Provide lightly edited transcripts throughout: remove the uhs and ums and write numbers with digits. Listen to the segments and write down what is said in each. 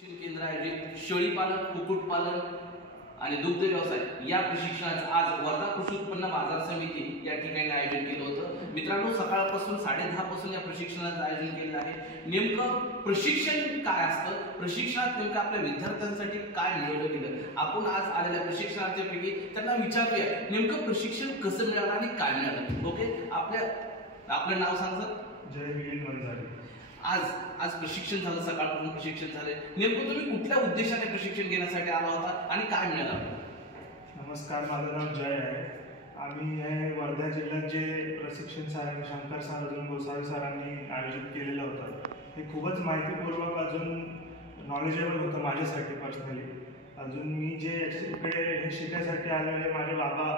केंद्र आयोजित शेळीपालन, कुक्कुटपालन आणि दुग्ध व्यवसाय या प्रशिक्षणाचं आज वर्धा कृषी उत्पन्न बाजार समिती या ठिकाणी आयोजन केलं होतं। मित्रांनो, सकाळपासून 10:30 पासून या प्रशिक्षणाचं आयोजन केलं आहे। नेमकं प्रशिक्षण काय असतं, प्रशिक्षणात नेमकं आपल्या विद्यार्थ्यांसाठी काय मिळवलं गेलं, आपण आज आलेल्या प्रशिक्षणार्थीपैकी त्यांना विचारूया नेमकं प्रशिक्षण कसं मिळालं आणि काय मिळालं। ओके, आपलं नाव सांगा सर। जय मिलिंद वंजारी। आज प्रशिक्षण झालं, सकाळपासून प्रशिक्षण झाले। नेमकं तुम्ही कुठल्या उद्देशाने प्रशिक्षण घेण्यासाठी आला होता आणि काय मिळालं? नमस्कार, माझं नाव जय आहे। आम्ही हे वर्धा जिल्ह्यात जे प्रशिक्षण शंकर सर अजून गोसावी सरांनी आयोजित केलेलं होतं हे खूपच माहितीपूर्वक अजून नॉलेजेबल होतं माझ्यासाठी पर्सनली। अजून मी जे इकडे हे शिकायसाठी आलो आहे, माझे बाबा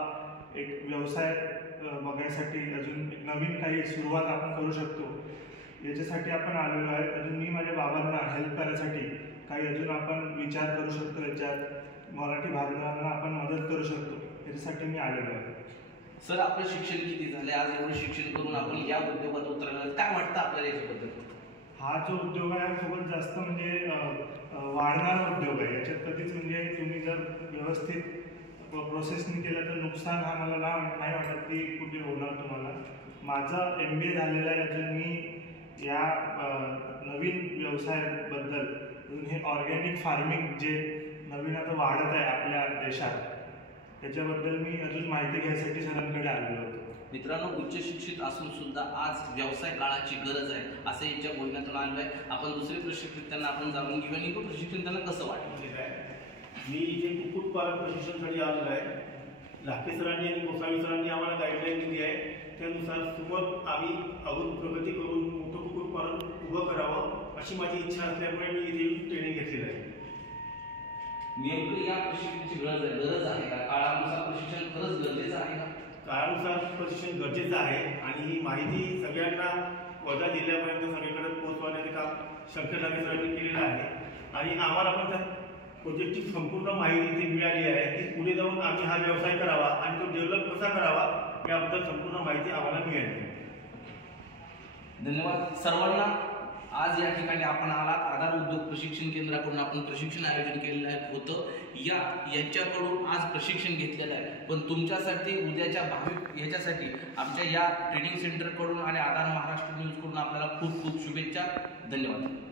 एक व्यवसाय बघायसाठी अजून एक नवीन काही सुरुवात आपण करू शकतो याच्यासाठी आपण आलेलो आहे। अजून मी माझ्या बाबांना हेल्प करण्यासाठी काही अजून आपण विचार करू शकतो, याच्यात मराठी भावनांना आपण मदत करू शकतो, याच्यासाठी मी आलेलो आहे। सर, आपलं शिक्षण किती झाले? आज एवढं शिक्षण करून आपण या उद्योगात उतरला, काय वाटतं आपल्याला याच्याबद्दल? हा जो उद्योग आहे खूपच जास्त म्हणजे वाढणारा उद्योग आहे। याच्यात कधीच म्हणजे तुम्ही जर व्यवस्थित प्रोसेसनी केलं तर नुकसान हा मला नाही वाटत की कुठे होणार तुम्हाला। माझा MBA झालेला आहे। अजून मी या नवीन व्यवसायाबद्दल हे ऑर्गॅनिक फार्मिंग जे नवीन आता वाढत आहे आपल्या देशात त्याच्याबद्दल मी अजून माहिती घ्यायसाठी सरांकडे आलेलो होतो। मित्रांनो, उच्च शिक्षित असून सुद्धा आज व्यवसाय काळाची गरज आहे असं यांच्या बोलण्यातून आलं आहे। आपण दुसरे प्रशिक्षक त्यांना आपण जाणून घेऊया नेमकं प्रशिक्षण त्यांना कसं वाटलं। मी इथे कुक्कुटपालन प्रशिक्षणासाठी आलेलो आहे। लाखे सरांनी आणि गोसावी सरांनी आम्हाला गाईडलाईन दिली आहे, त्यानुसार समोर आम्ही अजून प्रगती करून मोठं कुक्कुटपालन उभं करावं अशी माझी इच्छा असल्यामुळे मी इथे ट्रेनिंग घेतलेलं आहे। नेमकं या प्रशिक्षणाची गरज आहे का? काळानुसार प्रशिक्षण खरंच गरजेचं आहे का? काळानुसार प्रशिक्षण गरजेचं आहे आणि ही माहिती सगळ्यांना वर्धा जिल्ह्यापर्यंत सगळीकडे पोहोचवण्याचे काम शंकर सरांनी केलेलं आहे आणि आम्हाला पण त्या प्रोजेक्टची संपूर्ण माहिती इथे मिळाली आहे की पुढे जाऊन आम्ही हा व्यवसाय करावा आणि तो डेव्हलप कसा करावा याबद्दल संपूर्ण माहिती आम्हाला मिळाली। धन्यवाद सर्वांना। आज या ठिकाणी आपण आलात, आधार उद्योग प्रशिक्षण केंद्राकडून आपण प्रशिक्षण आयोजन केलेलं होतं। यांच्याकडून आज प्रशिक्षण घेतलेलं आहे, पण तुमच्यासाठी उद्याच्या भावी याच्यासाठी आमच्या या ट्रेनिंग सेंटरकडून आणि आधार महाराष्ट्र न्यूजकडून आपल्याला खूप खूप शुभेच्छा। धन्यवाद।